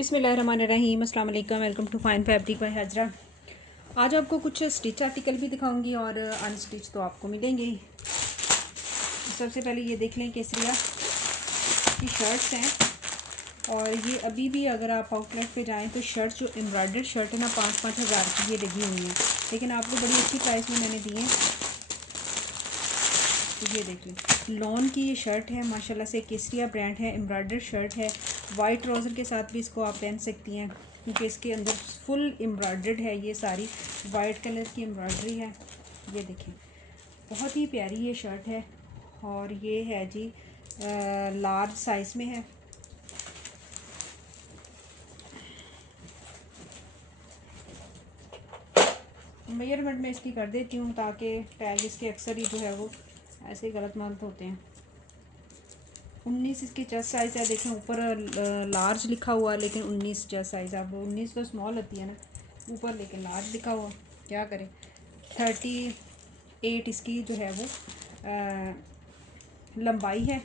बिस्मिल्लाहिर्रहमानिर्रहीम, अस्सलाम वालेकुम, welcome to fine fabric by Hajra. आज आपको कुछ स्टिच आर्टिकल भी दिखाऊंगी और अनस्टिच तो आपको मिलेंगे ही। सबसे पहले ये देख लें, केसरिया की शर्ट्स हैं और ये अभी भी अगर आप आउटलेट पे जाएं तो शर्ट जो एम्ब्रॉयडर्ड शर्ट है ना 5-5 हज़ार की ये लगी हुई हैं, लेकिन आपको बड़ी अच्छी प्राइस में मैंने दी है। ये देख लें, लॉन की ये शर्ट है, माशाल्लाह से केसरिया ब्रांड है, एम्ब्रॉयडर्ड शर्ट है। वाइट ट्राउज़र के साथ भी इसको आप पहन सकती हैं क्योंकि इसके अंदर फुल एम्ब्रॉयडर्ड है, ये सारी वाइट कलर की एम्ब्रॉयडरी है। ये देखें, बहुत ही प्यारी ये शर्ट है और ये है जी लार्ज साइज़ में है। मेजरमेंट में इसकी कर देती हूँ ताकि टैग इसके अक्सर ही जो है वो ऐसे ही गलत मालूम होते हैं। 19 इसकी चेस्ट साइज़ है, देखें ऊपर लार्ज लिखा हुआ लेकिन 19 चेस्ट साइज़ है। अब 19 तो स्मॉल होती है ना ऊपर, लेकिन लार्ज लिखा हुआ, क्या करें। 38 इसकी जो है वो लंबाई है।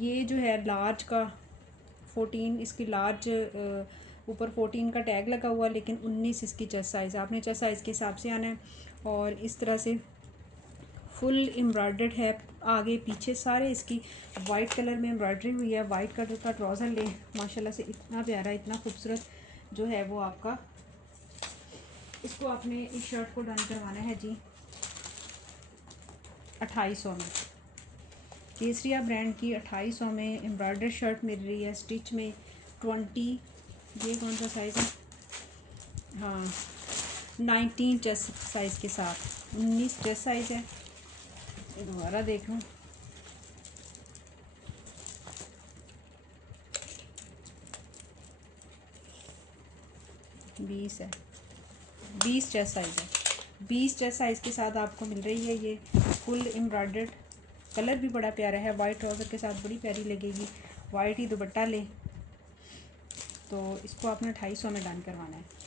ये जो है लार्ज का 14 इसकी लार्ज ऊपर 14 का टैग लगा हुआ, लेकिन 19 इसकी चेस्ट साइज़। आपने चेस्ट साइज़ के हिसाब से आना है और इस तरह से फुल एम्ब्रॉयडर्ड है, आगे पीछे सारे इसकी वाइट कलर में एम्ब्रॉयडरी हुई है। वाइट कलर का ट्राउज़र लें, माशाल्लाह से इतना प्यारा, इतना खूबसूरत जो है वो आपका। इसको आपने इस शर्ट को डन करवाना है जी 2800 में। केसरिया ब्रांड की 2800 में एम्ब्रॉयडर्ड शर्ट मिल रही है स्टिच में 20। ये कौन सा साइज़ है? हाँ, 19 चेस्ट साइज़ के साथ। 19 चेस्ट साइज़ है। दोबारा देख लूँ, 20 है, 20 चेस्ट साइज़ है। 20 चेस्ट साइज़ के साथ आपको मिल रही है ये फुल एम्ब्रॉयडर्ड। कलर भी बड़ा प्यारा है, वाइट ट्राउज़र के साथ बड़ी प्यारी लगेगी। वाइट ही दुपट्टा ले, तो इसको आपने 2800 में डन करवाना है।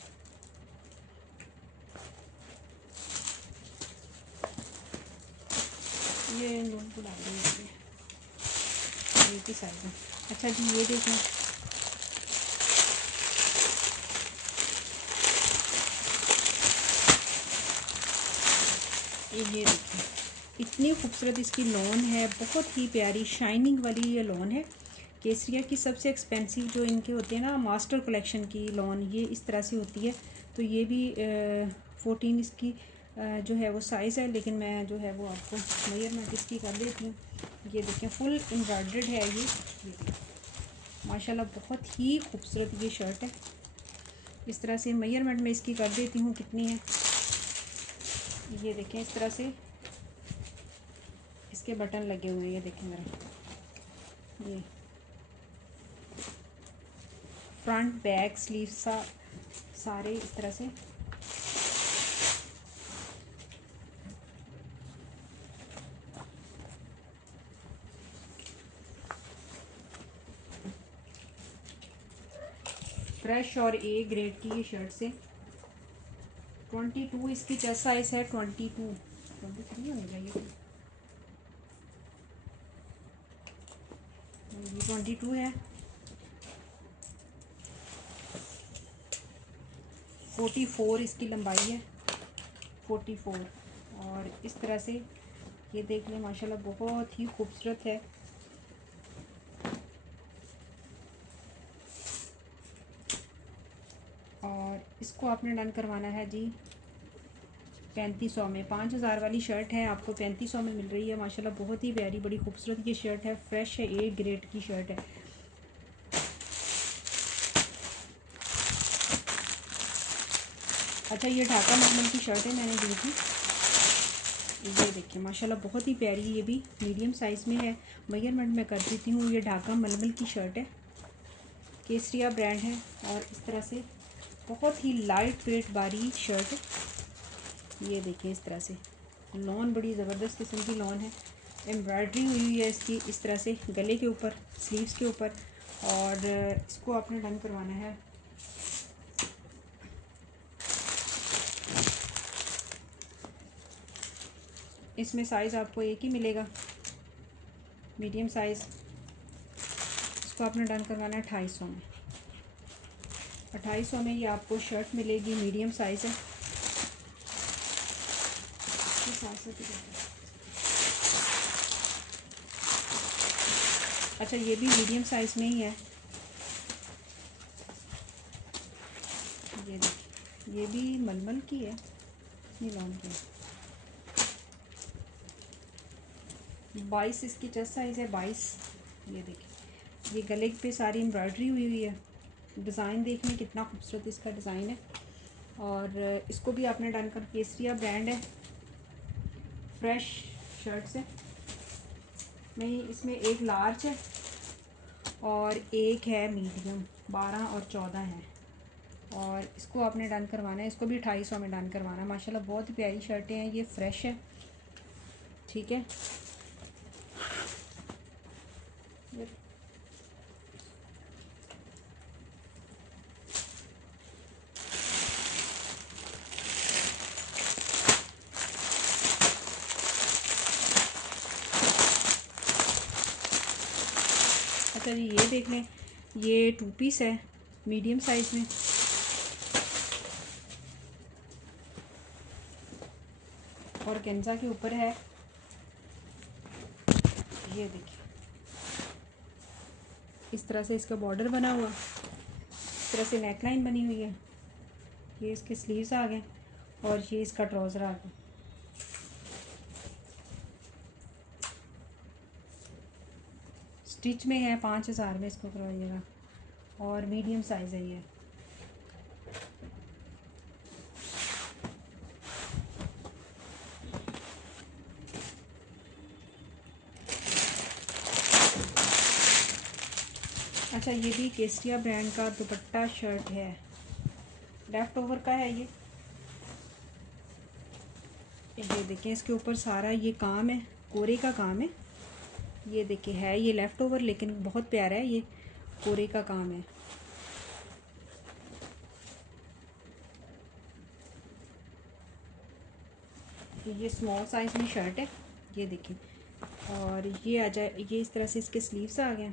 ये नोट को डाल दीजिए, एक ही साइज़ है। अच्छा जी, ये देखें, ये देखें, इतनी खूबसूरत इसकी लॉन है, बहुत ही प्यारी शाइनिंग वाली ये लॉन है। केसरिया की सबसे एक्सपेंसिव जो इनके होते हैं ना मास्टर कलेक्शन की लॉन, ये इस तरह से होती है। तो ये भी 14 इसकी जो है वो साइज़ है, लेकिन मैं जो है वो आपको मेजरमेंट इसकी कर देती हूँ। ये देखें, फुल एम्ब्रॉयडर्ड है ये देखें, माशाल्लाह बहुत ही खूबसूरत ये शर्ट है। इस तरह से मेजरमेंट में इसकी कर देती हूँ कितनी है। ये देखें, इस तरह से इसके बटन लगे हुए हैं, ये देखें ज़रा, ये फ्रंट बैक स्लीव सारे इस तरह से। फ्रेश और ए ग्रेड की ये शर्ट से 22 इसकी चेस्ट साइज़ है। 23 होनी चाहिए, ये 22 है। 44 इसकी लंबाई है, 44। और इस तरह से ये देख लें, माशाल्लाह बहुत ही खूबसूरत है। और इसको आपने डन करवाना है जी 3500 में। 5000 वाली शर्ट है, आपको 3500 में मिल रही है। माशाल्लाह बहुत ही प्यारी, बड़ी खूबसूरत ये शर्ट है, फ्रेश है, ए ग्रेड की शर्ट है। अच्छा, ये ढाका मखमल की शर्ट है, मैंने दी थी। ये देखिए, माशाल्लाह बहुत ही प्यारी, ये भी मीडियम साइज़ में है। मेजरमेंट में कर देती हूँ। ये ढाका मलमल की शर्ट है, केसरिया ब्रांड है और इस तरह से बहुत ही लाइट वेट बारीक शर्ट है। ये देखिए, इस तरह से लॉन बड़ी ज़बरदस्त किस्म की लॉन है। एम्ब्रॉयडरी हुई हुई है इसकी इस तरह से गले के ऊपर, स्लीव्स के ऊपर। और इसको आपने डन करवाना है इसमें साइज़ आपको एक ही मिलेगा, मीडियम साइज़। इसको आपने डन करवाना है 2800 में। 250 में ये आपको शर्ट मिलेगी, मीडियम साइज़ है। अच्छा ये भी मीडियम साइज़ में ही है। ये देखिए, ये भी मलमल की है, ये लॉन की है। 22 इसकी चेस्ट साइज़ है, 22। ये देखिए, ये गले पे सारी एम्ब्रॉयडरी हुई हुई है। डिज़ाइन देखने कितना खूबसूरत इसका डिज़ाइन है। और इसको भी आपने डन कर, केसरिया ब्रांड है, फ्रेश शर्ट्स है। मैं इसमें एक लार्ज है और एक है मीडियम, 12 और 14 है। और इसको आपने डन करवाना है, इसको भी 250 में डन करवाना है। माशाल्लाह बहुत ही प्यारी शर्टें हैं, ये फ्रेश है, ठीक है। अच्छा जी ये देख लें, ये 2 पीस है मीडियम साइज़ में। और केंजा के ऊपर है, ये देखिए इस तरह से इसका बॉर्डर बना हुआ, इस तरह से नेकलाइन बनी हुई है। ये इसके स्लीव्स आ गए और ये इसका ट्राउज़र आ गया। स्टिच में है, 5000 में इसको करवाइएगा और मीडियम साइज़ है ये। अच्छा ये भी केसरिया ब्रांड का दुपट्टा शर्ट है, लेफ़्ट ओवर का है ये। ये देखिए इसके ऊपर सारा ये काम है, कोरे का काम है। ये देखिए है ये लेफ़्ट ओवर, लेकिन बहुत प्यारा है, ये कोरे का काम है। ये स्मॉल साइज़ में शर्ट है, ये देखिए। और ये आ जाए, ये इस तरह से इसके स्लीव्स आ गए।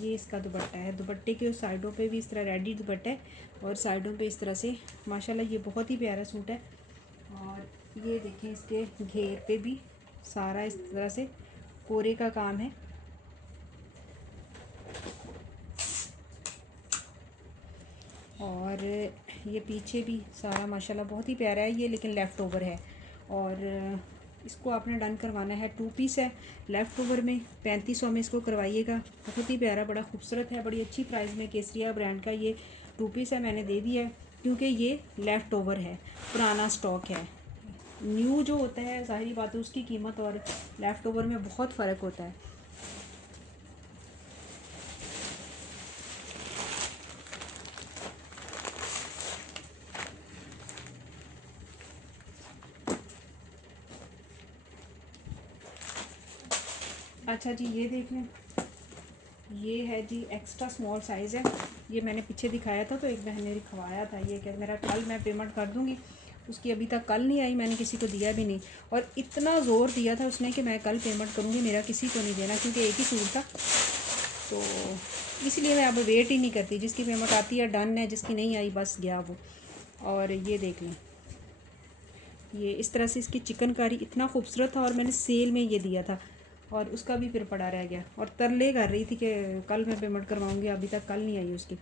ये इसका दुपट्टा है, दुपट्टे के साइडों पे भी इस तरह रेडी दुपट्टा है और साइडों पे इस तरह से। माशाल्लाह ये बहुत ही प्यारा सूट है। और ये देखें इसके घेर पे भी सारा इस तरह से कोरे का काम है। और ये पीछे भी सारा माशाल्लाह बहुत ही प्यारा है ये, लेकिन लेफ़्ट ओवर है। और इसको आपने डन करवाना है, 2 पीस है लेफ़्ट ओवर में, 3500 में इसको करवाइएगा। बहुत ही प्यारा, बड़ा खूबसूरत है, बड़ी अच्छी प्राइस में केसरिया ब्रांड का ये 2 पीस है। मैंने दे दिया है क्योंकि ये लेफ़्ट ओवर है, पुराना स्टॉक है। न्यू जो होता है ज़ाहिरी बात है उसकी कीमत और लेफ़्ट ओवर में बहुत फ़र्क होता है। अच्छा जी ये देख लें, ये है जी एक्स्ट्रा स्मॉल साइज़ है। ये मैंने पीछे दिखाया था तो एक बहन ने दिखवाया था, ये क्या मेरा कल मैं पेमेंट कर दूँगी, उसकी अभी तक कल नहीं आई, मैंने किसी को दिया भी नहीं। और इतना ज़ोर दिया था उसने कि मैं कल पेमेंट करूँगी, मेरा किसी को नहीं देना क्योंकि एक ही सूट था। तो इसलिए मैं अब वेट ही नहीं करती, जिसकी पेमेंट आती है डन है, जिसकी नहीं आई बस गया वो। और ये देख लें, ये इस तरह से इसकी चिकनकारी इतना खूबसूरत था और मैंने सेल में ये दिया था और उसका भी फिर पड़ा रह गया। और तरले कर रही थी कि कल मैं पेमेंट करवाऊँगी, अभी तक कल नहीं आई उसकी,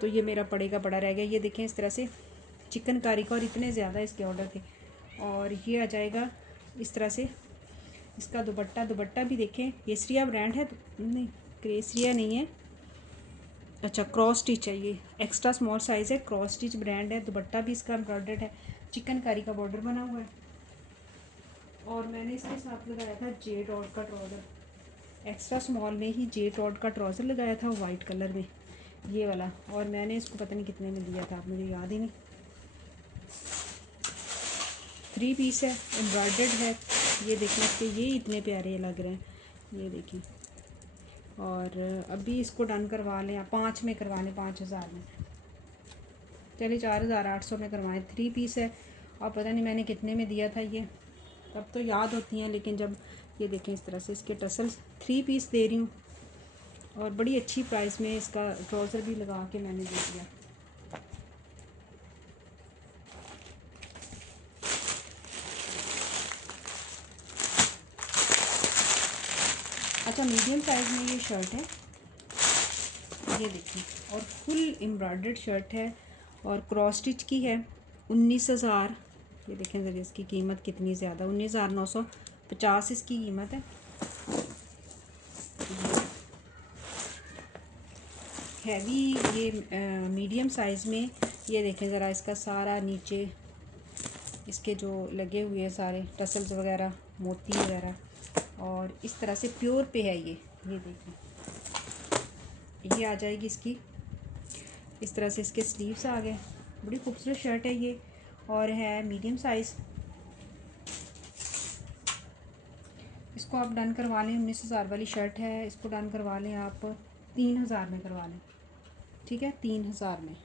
तो ये मेरा पड़ेगा पड़ा रह गया। ये देखें इस तरह से चिकनकारी का, और इतने ज़्यादा इसके ऑर्डर थे। और ये आ जाएगा इस तरह से इसका दुपट्टा। दुपट्टा भी देखें, केसरिया ब्रांड है, नहीं केसरिया नहीं है, अच्छा क्रॉस स्टिच है, ये एक्स्ट्रा स्मॉल साइज़ है, क्रॉस स्टिच ब्रांड है। दुपट्टा भी इसका एम्ब्रॉयडर्ड है, चिकनकारी का बॉर्डर बना हुआ है। और मैंने इसके साथ लगाया था जे डॉट का ट्राउज़र, एक्स्ट्रा स्मॉल में ही जे डॉट का ट्राउज़र लगाया था वाइट कलर में, ये वाला। और मैंने इसको पता नहीं कितने में दिया था, मुझे याद ही नहीं। 3 पीस है, एम्ब्रॉयडर्ड है। ये देखिए इसके ये इतने प्यारे लग रहे हैं, ये देखिए। और अभी इसको डन करवा लें, 5 में करवा लें, 5000 में, चलिए 4800 में करवाएं। 3 पीस है और पता नहीं मैंने कितने में दिया था ये, अब तो याद होती हैं, लेकिन जब ये देखें इस तरह से इसके टसल्स, 3 पीस दे रही हूँ और बड़ी अच्छी प्राइस में इसका ट्राउज़र भी लगा के मैंने दे दिया। मीडियम साइज़ में ये शर्ट है, ये देखिए, और फुल एम्ब्रॉयडर्ड शर्ट है और क्रॉस स्टिच की है। 19,000। ये देखें ज़रा इसकी कीमत कितनी ज़्यादा, 19,950 इसकी कीमत है। हैवी ये मीडियम साइज़ में। ये देखें ज़रा इसका सारा नीचे इसके जो लगे हुए सारे टसल्स वगैरह, मोती वगैरह, और इस तरह से प्योर पे है ये देखें। ये आ जाएगी इसकी, इस तरह से इसके स्लीव्स आ गए। बड़ी खूबसूरत शर्ट है ये और है मीडियम साइज़। इसको आप डन करवा लें, 19,000 वाली शर्ट है, इसको डन करवा लें आप 3,000 में करवा लें, ठीक है, 3,000 में।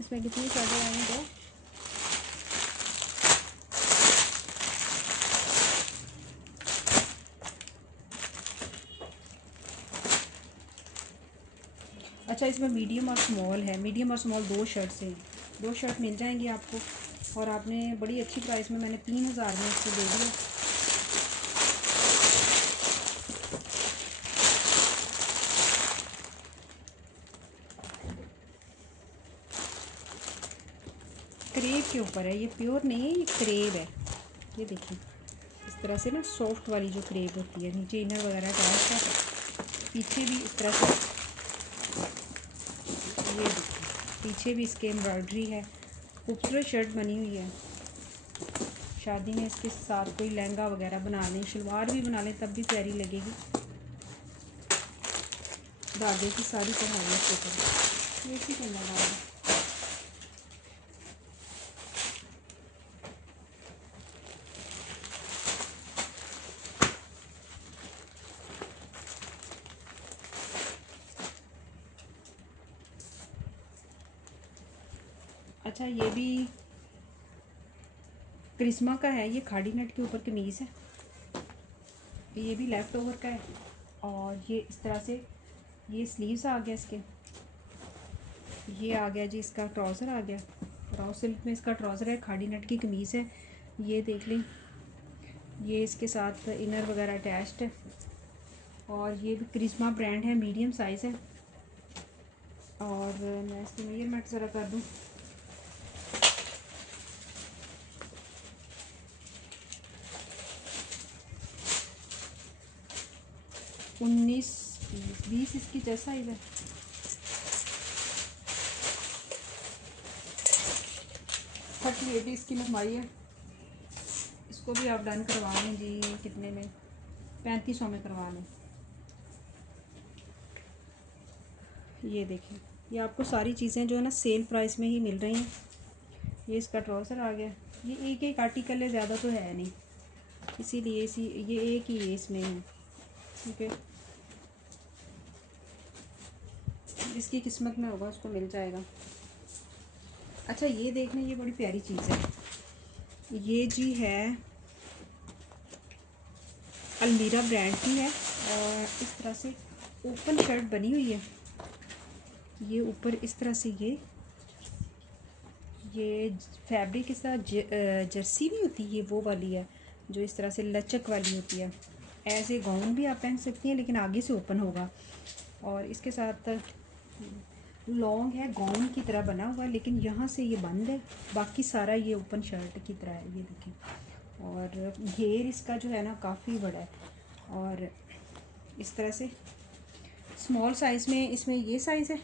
इसमें कितनी शर्टें आएंगी? दो। अच्छा, इसमें मीडियम और स्मॉल है, मीडियम और स्मॉल दो शर्ट से हैं, दो शर्ट मिल जाएंगी आपको। और आपने बड़ी अच्छी प्राइस में, मैंने 3,000 में इसको दे दिया। क्रेप के ऊपर है, ये प्योर नहीं है, ये क्रेप है। ये देखिए इस तरह से ना सॉफ्ट वाली जो क्रेप होती है, नीचे इनर वगैरह अटैच है, पीछे भी इस तरह से, ये देखिए पीछे भी इसके एम्ब्रॉयडरी है। खूबसूरत शर्ट बनी हुई है। शादी में इसके साथ कोई लहंगा वगैरह बना लें, शलवार भी बना लें, तब भी प्यारी लगेगी। धागे की सारी कढ़ाई इसके ऊपर, ये करना है। अच्छा, ये भी क्रिस्मा का है, ये खाड़ी नेट के ऊपर कमीज़ है, ये भी लेफ़्ट ओवर का है। और ये इस तरह से ये स्लीव्स आ गया इसके, ये आ गया जी इसका ट्राउज़र आ गया, रॉ सिल्क में इसका ट्राउज़र है, खाड़ी नेट की कमीज़ है। ये देख लें, ये इसके साथ इनर वगैरह अटैच्ड है। और ये भी क्रिस्मा ब्रांड है, मीडियम साइज़ है। और मैं इसकी मेजरमेंट ज़रा कर दूँ। 19, 20 इसकी चेस्ट साइज़ है। 38 इसकी लंबाई है। इसको भी आप डन करवा लें जी, कितने में? 3500 में करवा लें। ये देखें, ये आपको सारी चीज़ें जो है ना सेल प्राइस में ही मिल रही हैं। ये इसका ट्राउज़र आ गया, ये एक एक आर्टिकल है, ज़्यादा तो है नहीं, इसीलिए ये एक ही है इसमें है, ठीक है। जिसकी किस्मत में होगा उसको मिल जाएगा। अच्छा, ये देख लें, ये बड़ी प्यारी चीज़ है। ये जी है अलमीरा ब्रांड की है और इस तरह से ओपन शर्ट बनी हुई है। ये ऊपर इस तरह से ये फैब्रिक के साथ जर्सी नहीं होती, ये वो वाली है जो इस तरह से लचक वाली होती है। ऐसे गाउन भी आप पहन सकती हैं, लेकिन आगे से ओपन होगा। और इसके साथ लॉन्ग है, गाउन की तरह बना हुआ है, लेकिन यहाँ से ये बंद है, बाकी सारा ये ओपन शर्ट की तरह है। ये देखें, और घेर इसका जो है ना काफ़ी बड़ा है। और इस तरह से स्मॉल साइज़ में इसमें ये साइज़ है,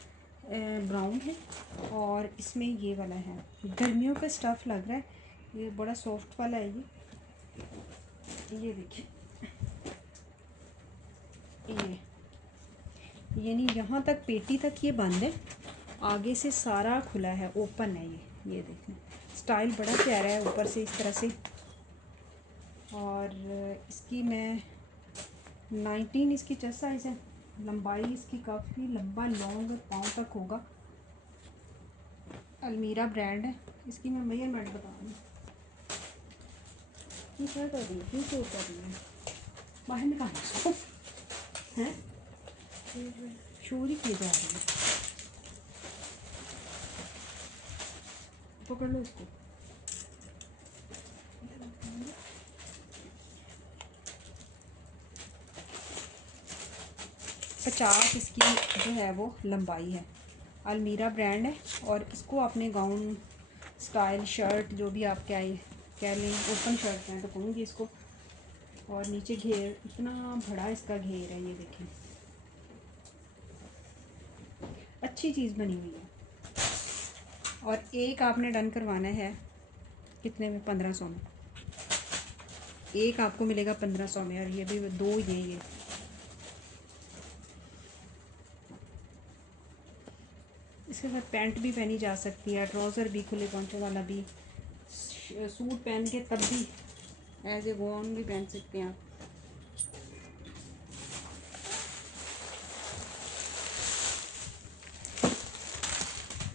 ब्राउन है, और इसमें ये वाला है। गर्मियों का स्टफ़ लग रहा है, ये बड़ा सॉफ्ट वाला है। ये देखिए, ये यानी यहाँ तक पेटी तक ये बंद है, आगे से सारा खुला है, ओपन है ये देखें। स्टाइल बड़ा प्यारा है ऊपर से इस तरह से। और इसकी मैं 19 इसकी चेस्ट साइज़ है, लंबाई इसकी काफ़ी लंबा लॉन्ग पाँव तक होगा। अलमीरा ब्रांड है, इसकी मैं मेजरमेंट बता रही हूँ। ये क्या कर रही है, क्यों शोर कर रही है? बाहर निकालो इसको, हैं शोर ही किए जा रही है। पकड़ लो इसको। 50 इसकी जो है वो लंबाई है। अलमीरा ब्रांड है और इसको आपने गाउन स्टाइल शर्ट जो भी आप कह लें, ओपन शर्ट हैं तो कहूँगी इसको। और नीचे घेर इतना बड़ा इसका घेर है, ये देखें, अच्छी चीज़ बनी हुई है। और एक आपने डन करवाना है कितने में? 1500 में। एक आपको मिलेगा 1500 में, और ये भी दो ये इसके साथ पैंट भी पहनी जा सकती है, ट्राउज़र भी, खुले पहुँचे वाला भी, सूट पहन के तब भी एज ए गाउन भी पहन सकते हैं आप।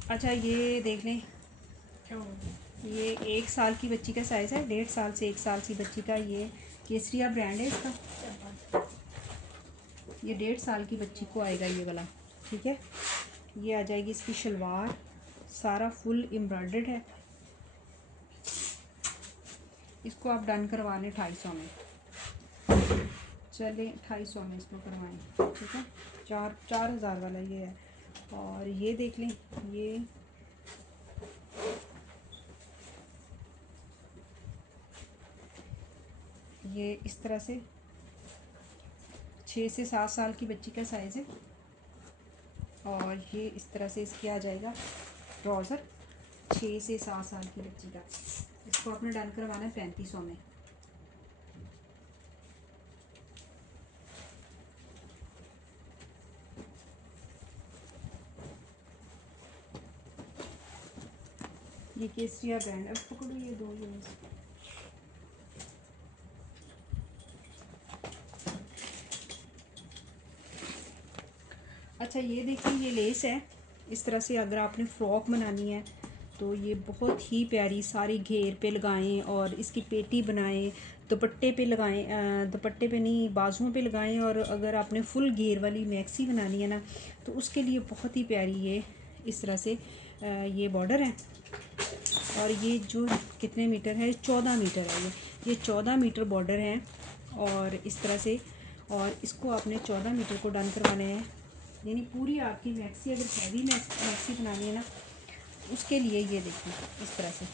अच्छा ये देख लें, ये 1 साल की बच्ची का साइज़ है, 1.5 साल से 1 साल की बच्ची का। ये केसरिया ब्रांड है इसका। ये 1.5 साल की बच्ची को आएगा ये वाला, ठीक है। ये आ जाएगी इसकी शलवार, सारा फुल एम्ब्रॉयडर्ड है। इसको आप डन करवा लें 250 में। चलें 250 में इसको करवाएं, ठीक है। 4,000 वाला ये है। और ये देख लें, ये इस तरह से 6 से 7 साल की बच्ची का साइज़ है। और ये इस तरह से इसके आ जाएगा ट्राउज़र, 6 से 7 साल की बच्ची का। इसको आपने डन करवाना है 3500 में। ये केसरिया ब्रांड। अब पकड़ो ये दो ये। अच्छा ये देखिए, ये लेस है। इस तरह से अगर आपने फ़्रॉक बनानी है तो ये बहुत ही प्यारी, सारी घेर पे लगाएं और इसकी पेटी बनाएं, दुपट्टे पे लगाएं, दुपट्टे पे नहीं बाजुओं पे लगाएं। और अगर आपने फुल घेर वाली मैक्सी बनानी है ना, तो उसके लिए बहुत ही प्यारी ये इस तरह से ये बॉर्डर है। और ये जो कितने मीटर है? 14 मीटर है ये 14 मीटर बॉर्डर है। और इस तरह से, और इसको आपने 14 मीटर को डन करवाना है। यानी पूरी आपकी मैक्सी, अगर हैवी मैक्सी बनानी है ना, उसके लिए ये देखिए इस तरह से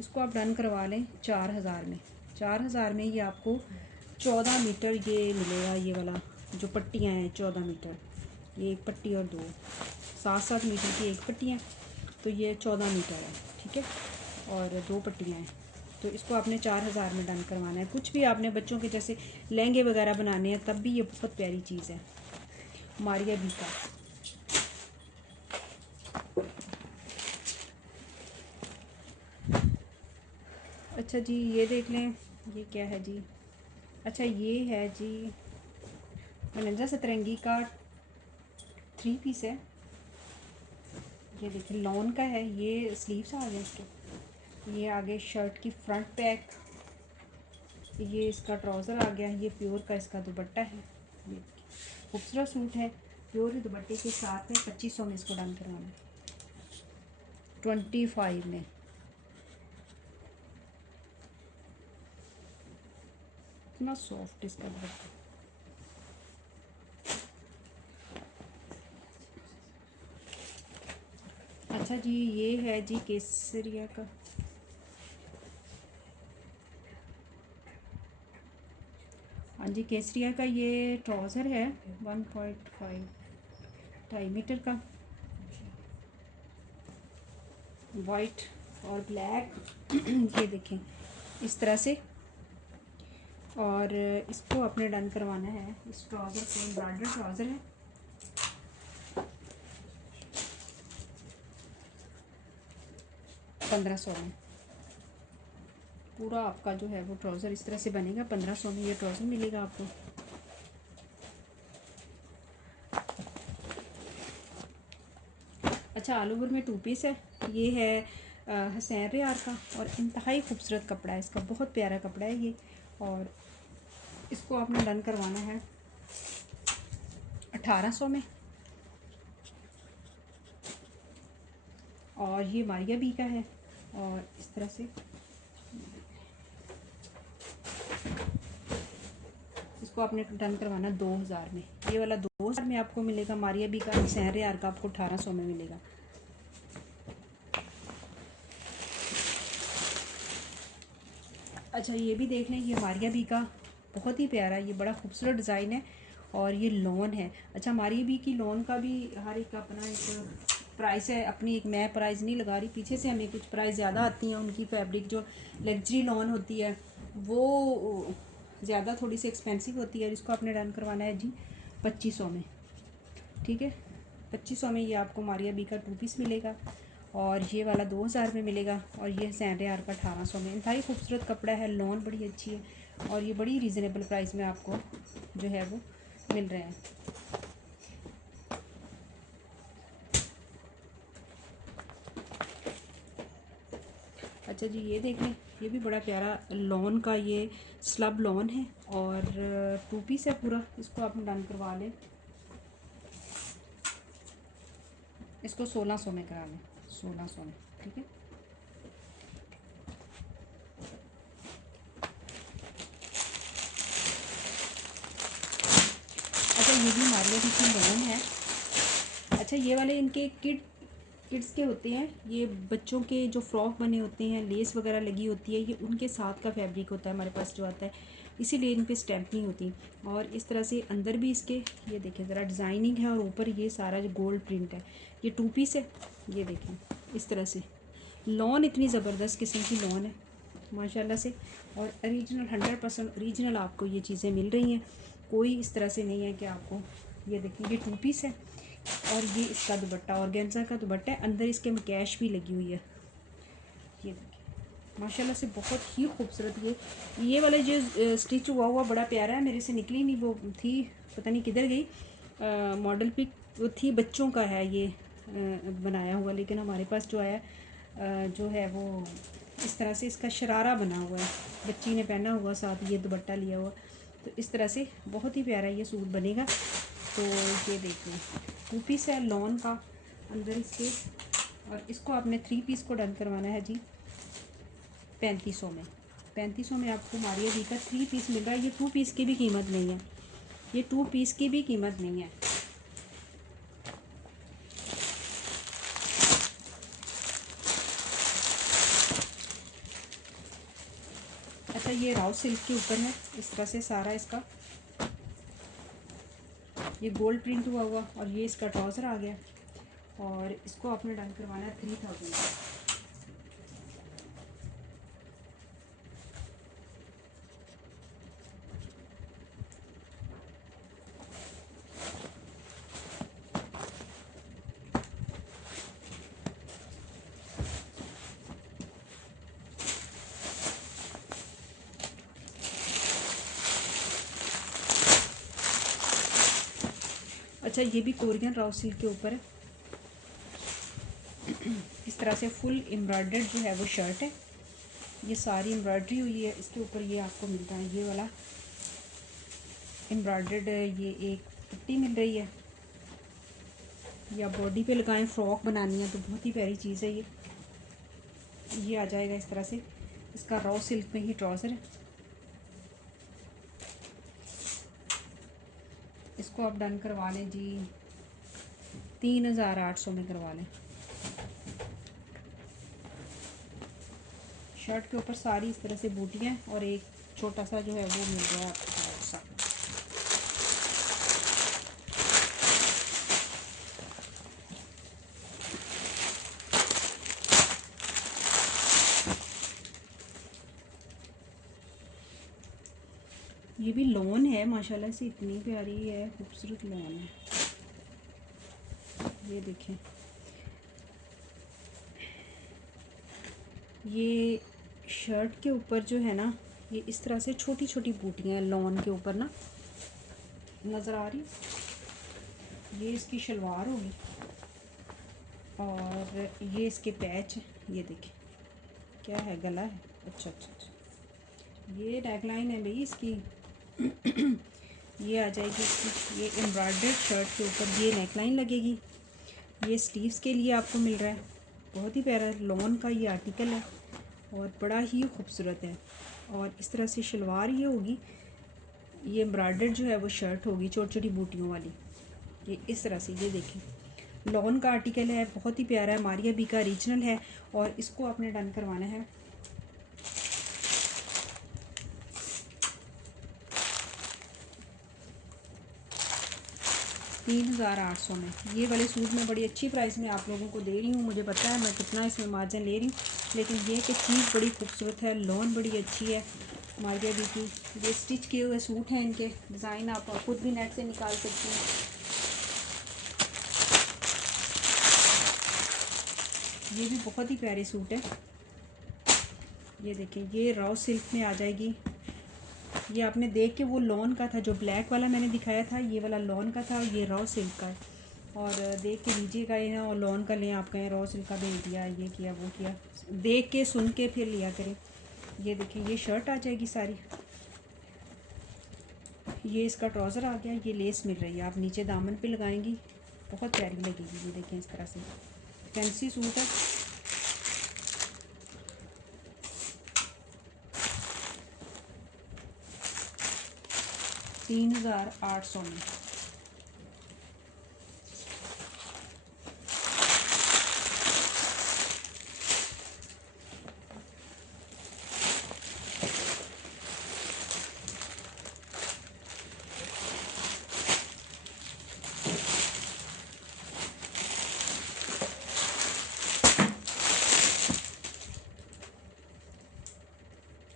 इसको आप डन करवा लें 4000 में। 4000 में ये आपको 14 मीटर ये मिलेगा। ये वाला जो पट्टियाँ हैं 14 मीटर, ये एक पट्टी और दो, 7-7 मीटर की एक पट्टी है, तो ये 14 मीटर है, ठीक है। और दो पट्टियाँ हैं, तो इसको आपने 4000 में डन करवाना है। कुछ भी आपने बच्चों के जैसे लहंगे वगैरह बनाने हैं, तब भी ये बहुत प्यारी चीज़ है। मारिया बी का। अच्छा जी ये देख लें, ये क्या है जी? अच्छा ये है जी वनंजा सतरंगी का 3 पीस है। ये देखिए लॉन का है, ये स्लीव्स आ गए इसके, ये आगे शर्ट की फ्रंट पैक, ये इसका ट्राउज़र आ गया, ये प्योर का इसका दुपट्टा है। ये खूबसूरत सूट है, प्योर दुपट्टे के साथ में। 2500 में इसको डन करवाना, 25 में। इतना सॉफ्ट इसका दुपट्टा। अच्छा जी ये है जी केसरिया का। हाँ जी केसरिया का ये ट्राउज़र है 1.5 2.5 मीटर का, वाइट और ब्लैक। ये देखें इस तरह से। और इसको अपने डन करवाना है, इस ट्राउज़र को, एम्ब्रॉयडर्ड ट्राउज़र है। ₹1500 में पूरा आपका जो है वो ट्राउज़र इस तरह से बनेगा। 1500 में ये ट्राउज़र मिलेगा आपको। अच्छा ऑल ओवर में 2 पीस है। ये है हसैन रेयार का, और इंतहाई खूबसूरत कपड़ा है इसका, बहुत प्यारा कपड़ा है ये। और इसको आपने डन करवाना है 1800 में। और ये मारिया बी का है, और इस तरह से इसको इसको आपने डन करवाना 2000 में। ये वाला 2000 में आपको मिलेगा। मारिया बी का सहरे यार का आपको 1800 में मिलेगा। अच्छा ये भी देख लें, ये मारिया बी का बहुत ही प्यारा, ये बड़ा खूबसूरत डिज़ाइन है और ये लॉन है। अच्छा मारिया बी की लॉन का भी हर एक का अपना एक प्राइस है, अपनी एक मैं प्राइस नहीं लगा रही, पीछे से हमें कुछ प्राइस ज़्यादा आती हैं उनकी। फैब्रिक जो लग्जरी लॉन होती है वो ज़्यादा थोड़ी सी एक्सपेंसिव होती है। इसको आपने डन करवाना है जी 2500 में, ठीक है। 2500 में ये आपको मारिया बी का 2 पीस मिलेगा और ये वाला 2000 में मिलेगा और ये सैंडे यार का 1800 में। इंतहाई खूबसूरत कपड़ा है, लॉन बड़ी अच्छी है और ये बड़ी रीज़नेबल प्राइस में आपको जो है वो मिल रहे हैं। अच्छा जी ये देख लें, ये भी बड़ा प्यारा लॉन का ये स्लब लॉन है और 2 पीस है पूरा। इसको आप डन करवा लें, इसको 1600 में करा लें, 1600 में, ठीक है। अच्छा ये भी मारिया बी की लॉन है। अच्छा ये वाले इनके किड्स के होते हैं, ये बच्चों के जो फ्रॉक बने होते हैं, लेस वगैरह लगी होती है, ये उनके साथ का फैब्रिक होता है हमारे पास जो आता है, इसीलिए इन पे स्टैम्प नहीं होती। और इस तरह से अंदर भी इसके ये देखें ज़रा डिज़ाइनिंग है और ऊपर ये सारा जो गोल्ड प्रिंट है। ये 2 पीस है, ये देखें इस तरह से लॉन, इतनी ज़बरदस्त किस्म की लॉन है माशाल्लाह से। और ओरिजिनल 100% ओरिजिनल आपको ये चीज़ें मिल रही हैं, कोई इस तरह से नहीं है कि आपको। ये देखिए ये 2 पीस है और ये इसका दुपट्टा ऑर्गेन्जा का दुपट्टा है, अंदर इसके कैश भी लगी हुई है। ये देखिए माशाल्लाह से बहुत ही खूबसूरत। ये वाला जो स्टिच हुआ बड़ा प्यारा है, मेरे से निकली नहीं, वो थी पता नहीं किधर गई। मॉडल पिक वो थी, बच्चों का है ये बनाया हुआ, लेकिन हमारे पास जो आया जो है वो इस तरह से इसका शरारा बना हुआ है, बच्ची ने पहना हुआ, साथ ये दुपट्टा लिया हुआ। तो इस तरह से बहुत ही प्यारा ये सूट बनेगा। तो ये देखिए 2 पीस है लॉन का अंदर इसके, और इसको आपने 3 पीस को डन करवाना है जी 3500 में। 3500 में आपको मारिया बी का 3 पीस मिल रहा है। ये 2 पीस की भी कीमत नहीं है, ये 2 पीस की भी कीमत नहीं है। अच्छा ये राव सिल्क के ऊपर है, इस तरह से सारा इसका ये गोल्ड प्रिंट हुआ और ये इसका ट्राउज़र आ गया और इसको आपने डन करवाना है 3000 में। अच्छा ये भी कोरियन राव सिल्क के ऊपर है, इस तरह से फुल एम्ब्रॉयडर्ड जो है वो शर्ट है, ये सारी एम्ब्रॉयडरी हुई है इसके ऊपर। ये आपको मिलता है ये वाला एम्ब्रॉयडर्ड, ये एक पट्टी मिल रही है, या बॉडी पे लगाएं, फ्रॉक बनानी है तो बहुत ही प्यारी चीज़ है ये आ जाएगा इस तरह से। इसका रॉ सिल्क में ही ट्राउज़र है, इसको आप डन करवा लें जी 3800 में करवा लें। शर्ट के ऊपर सारी इस तरह से बूटियाँ और एक छोटा सा जो है वो मिल रहा है आपको सा। ये भी लॉन है माशाल्लाह से, इतनी प्यारी है, खूबसूरत लॉन है। ये देखें ये शर्ट के ऊपर जो है ना, ये इस तरह से छोटी छोटी बूटियाँ लॉन के ऊपर ना नज़र आ रही। ये इसकी शलवार होगी और ये इसके पैच है। ये देखें क्या है, गला है। अच्छा अच्छा अच्छा, ये नेकलाइन है भाई इसकी। ये आ जाएगी इसकी, ये एम्ब्रॉयडर्ड शर्ट के ऊपर ये नेकलाइन लगेगी। ये स्लीव्स के लिए आपको मिल रहा है, बहुत ही प्यारा लॉन का ये आर्टिकल है और बड़ा ही खूबसूरत है। और इस तरह से शलवार ये होगी, ये एम्ब्रॉयडर्ड जो है वो शर्ट होगी छोटी छोटी बूटियों वाली, ये इस तरह से। ये देखें लॉन का आर्टिकल है, बहुत ही प्यारा है, मारिया बी का ओरिजिनल है। और इसको आपने डन करवाना है 3800 में। ये वाले सूट मैं बड़ी अच्छी प्राइस में आप लोगों को दे रही हूँ, मुझे पता है मैं कितना इसमें मार्जिन ले रही हूँ, लेकिन ये कि चीज़ बड़ी खूबसूरत है, लॉन बड़ी अच्छी है मारिया बी की। ये स्टिच किए हुए सूट हैं, इनके डिज़ाइन आप खुद भी नेट से निकाल सकती हैं। ये भी बहुत ही प्यारे सूट है। ये देखें ये रॉ सिल्क में आ जाएगी। ये आपने देख के वो लॉन का था जो ब्लैक वाला मैंने दिखाया था, ये वाला लॉन का था, ये रॉ सिल्क का है। और देख के लीजिएगा ये ना, और लॉन का लें आप कहें रॉ सिल्क का भेज दिया, ये किया वो किया, देख के सुन के फिर लिया करें। ये देखिए ये शर्ट आ जाएगी सारी, ये इसका ट्राउज़र आ गया, ये लेस मिल रही है, आप नीचे दामन पे लगाएंगी बहुत प्यारी लगेगी। ये देखें इस तरह से फैंसी सूट है। 3800 में।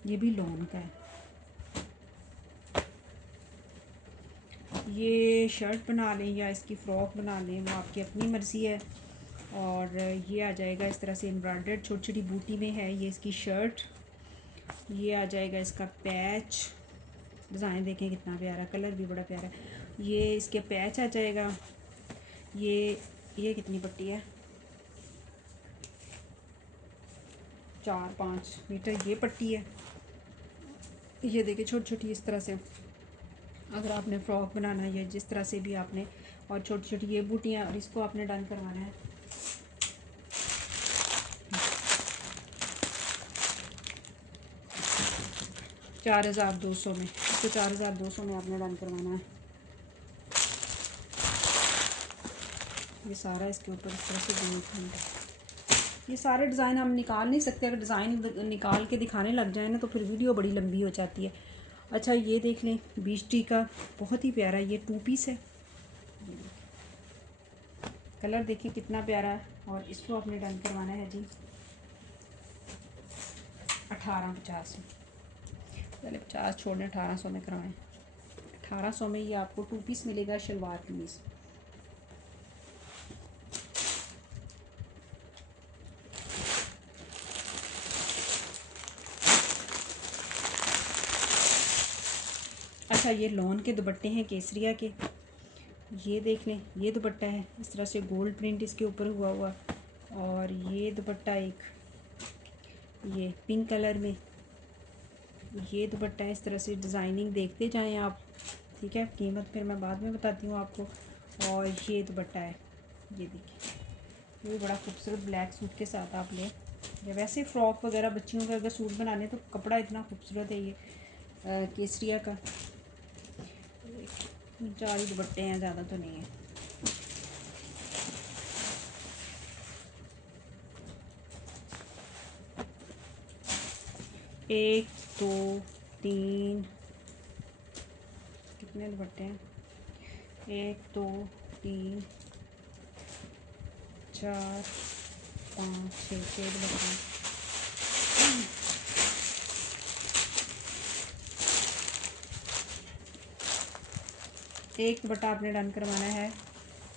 ये भी लॉन का है। ये शर्ट बना लें या इसकी फ़्रॉक बना लें, वो आपकी अपनी मर्ज़ी है। और ये आ जाएगा इस तरह से एम्ब्रॉयडर्ड छोटी छोटी बूटी में है ये इसकी शर्ट। ये आ जाएगा इसका पैच, डिज़ाइन देखें कितना प्यारा, कलर भी बड़ा प्यारा है। ये इसके पैच आ जाएगा। ये कितनी पट्टी है, 4-5 मीटर ये पट्टी है। ये देखिए छोटी छोटी इस तरह से, अगर आपने फ़्रॉक बनाना है या जिस तरह से भी आपने, और छोटी छोटी ये बूटियाँ, और इसको आपने डन करवाना है 4200 में। इसको 4200 में आपने डन करवाना है। ये सारा इसके ऊपर इस तरह से गोल, ये सारे डिज़ाइन हम निकाल नहीं सकते, अगर डिज़ाइन निकाल के दिखाने लग जाए ना तो फिर वीडियो बड़ी लंबी हो जाती है। अच्छा ये देख लें बीच टी का, बहुत ही प्यारा, ये 2 पीस है। कलर देखिए कितना प्यारा है। और इसको आपने डन करवाना है जी 1850 में। पहले 50 छोड़ने 1800 में करवाएं। 1800 में ये आपको 2 पीस मिलेगा शलवार कमीज़। अच्छा ये लॉन के दुपट्टे हैं केसरिया के, ये देख लें, ये दुपट्टा है इस तरह से गोल्ड प्रिंट इसके ऊपर हुआ हुआ। और ये दुपट्टा एक ये पिंक कलर में, ये दुपट्टा इस तरह से डिज़ाइनिंग देखते जाएं आप, ठीक है, कीमत फिर मैं बाद में बताती हूँ आपको। और ये दुपट्टा है, ये देखिए, ये भी बड़ा खूबसूरत ब्लैक सूट के साथ आप लें, या वैसे फ़्रॉक वगैरह बच्चियों के अगर सूट बनाने तो कपड़ा इतना खूबसूरत है ये केसरिया का। 4 ही दुपट्टे हैं, ज़्यादा तो नहीं है। एक दो तीन, कितने दुपट्टे हैं, 1 2 3 4 5 6 दुपट्टे हैं। एक दुपट्टा आपने डन करवाना है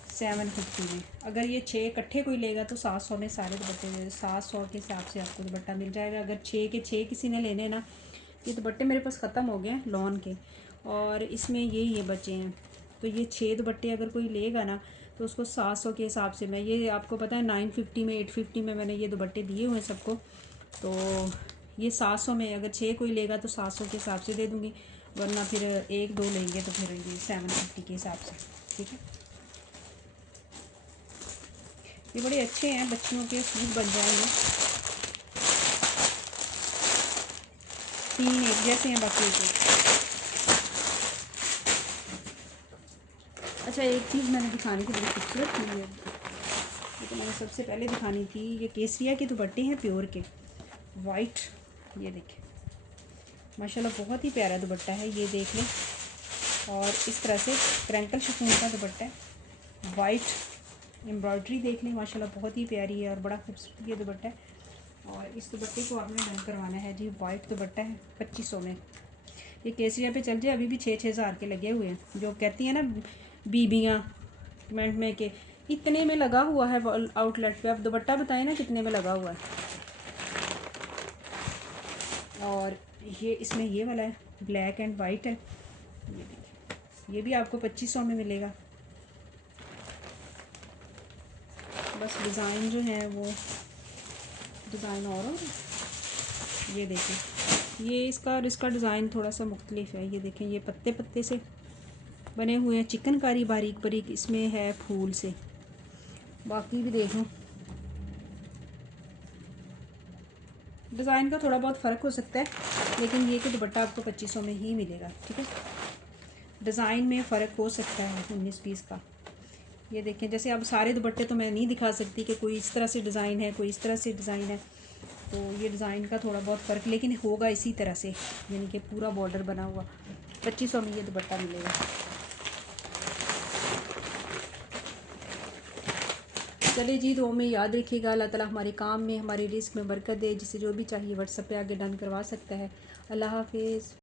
750 में। अगर ये 6 इकट्ठे कोई लेगा तो 700 में सारे दुपट्टे दे, 700 के हिसाब से आपको दुपट्टा मिल जाएगा। अगर 6 के 6 किसी ने लेने ना, ये दुपट्टे मेरे पास ख़त्म हो गए हैं लॉन के, और इसमें ये बचे हैं, तो ये 6 दुपट्टे अगर कोई लेगा ना तो उसको 700 के हिसाब से, मैं ये आपको पता है 950 में 850 में मैंने ये दुपट्टे दिए हुए हैं सबको, तो ये 700 में अगर 6 कोई लेगा तो 700 के हिसाब से दे दूँगी, वरना फिर 1 2 लेंगे तो फिर ये 750 के हिसाब से, ठीक है। ये बड़े अच्छे हैं, बच्चियों के सूट बन जाएंगे। 3 एक जैसे हैं बाकी एक। अच्छा, एक चीज़ मैंने दिखानी थी बड़ी खूबसूरत थी ये तो मैंने सबसे पहले दिखानी थी। ये केसरिया के दुपट्टे हैं प्योर के, वाइट। ये देखें माशाल्लाह बहुत ही प्यारा दुपट्टा है, ये देख लें। और इस तरह से क्रैंकल शिफॉन का दुपट्टा है, वाइट एम्ब्रॉयडरी देख लें माशाल्लाह बहुत ही प्यारी है और बड़ा खूबसूरत ये दुपट्टा है। और इस दुपट्टे को आपने डन करवाना है जी, वाइट दुपट्टा है 2500 में। ये केसरिया पे चल जाए, अभी भी 6-6 हज़ार के लगे हुए हैं। जो कहती हैं ना बीबियाँ कमेंट में कि इतने में लगा हुआ है आउटलेट पे, अब दुपट्टा बताएं ना कितने में लगा हुआ है। और ये इसमें ये वाला है, ब्लैक एंड वाइट है, ये देखिए, ये भी आपको 2500 में मिलेगा। बस डिज़ाइन जो है वो डिज़ाइन और ये देखिए, ये इसका डिज़ाइन थोड़ा सा मुख्तलिफ है। ये देखें, ये पत्ते पत्ते से बने हुए हैं, चिकनकारी बारीक बारीक इसमें है फूल से। बाकी भी देखो डिज़ाइन का थोड़ा बहुत फ़र्क हो सकता है, लेकिन ये कि दुपट्टा आपको 2500 में ही मिलेगा। ठीक है, डिज़ाइन में फ़र्क हो सकता है 19-20 का। ये देखें, जैसे अब सारे दुपट्टे तो मैं नहीं दिखा सकती कि कोई इस तरह से डिज़ाइन है, कोई इस तरह से डिज़ाइन है, तो ये डिज़ाइन का थोड़ा बहुत फ़र्क, लेकिन होगा इसी तरह से, यानी कि पूरा बॉर्डर बना हुआ। 2500 में ये दुपट्टा मिलेगा। चलिए जी, दुआ में याद रखिएगा। अल्लाह ताला हमारे काम में, हमारे रिस्क में बरकत दे। जिसे जो भी चाहिए व्हाट्सएप पे आगे डन करवा सकता है। अल्लाह हाफिज़।